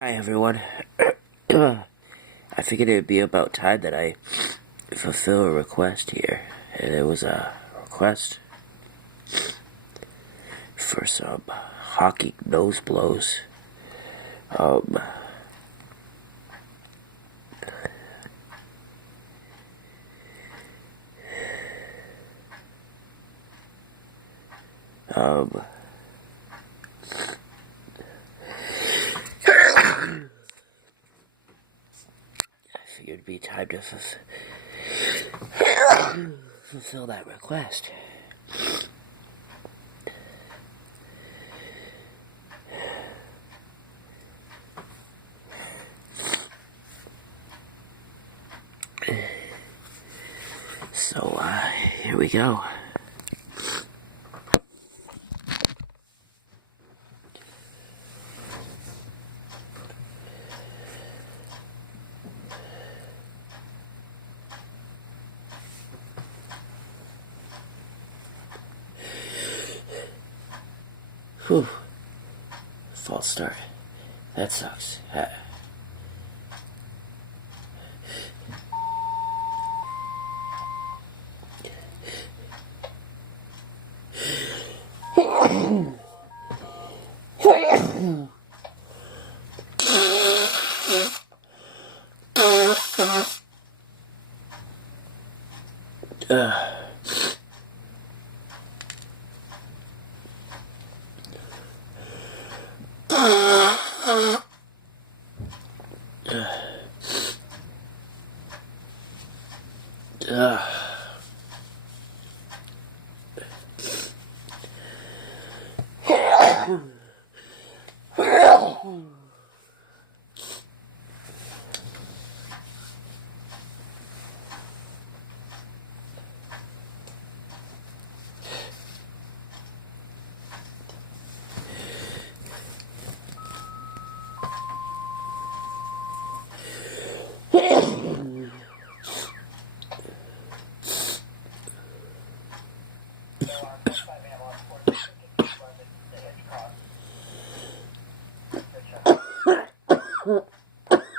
Hi everyone. I figured it would be about time that I fulfill a request here. And it was a request for some hockey nose blows. Um, um, I figured it'd be time to fulfill that request. So, here we go. Whew. False start. That sucks.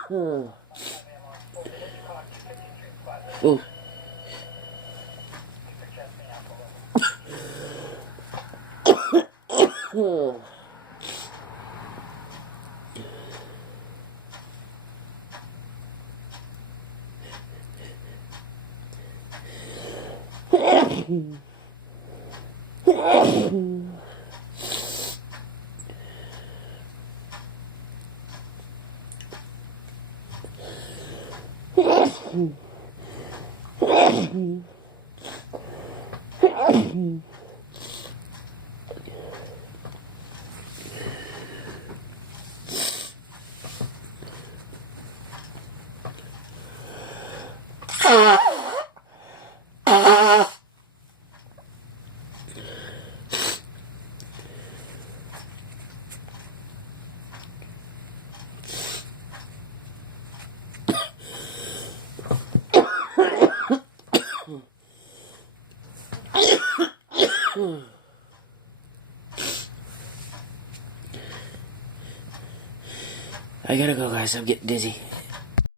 Ooh. I gotta go, guys. I'm getting dizzy.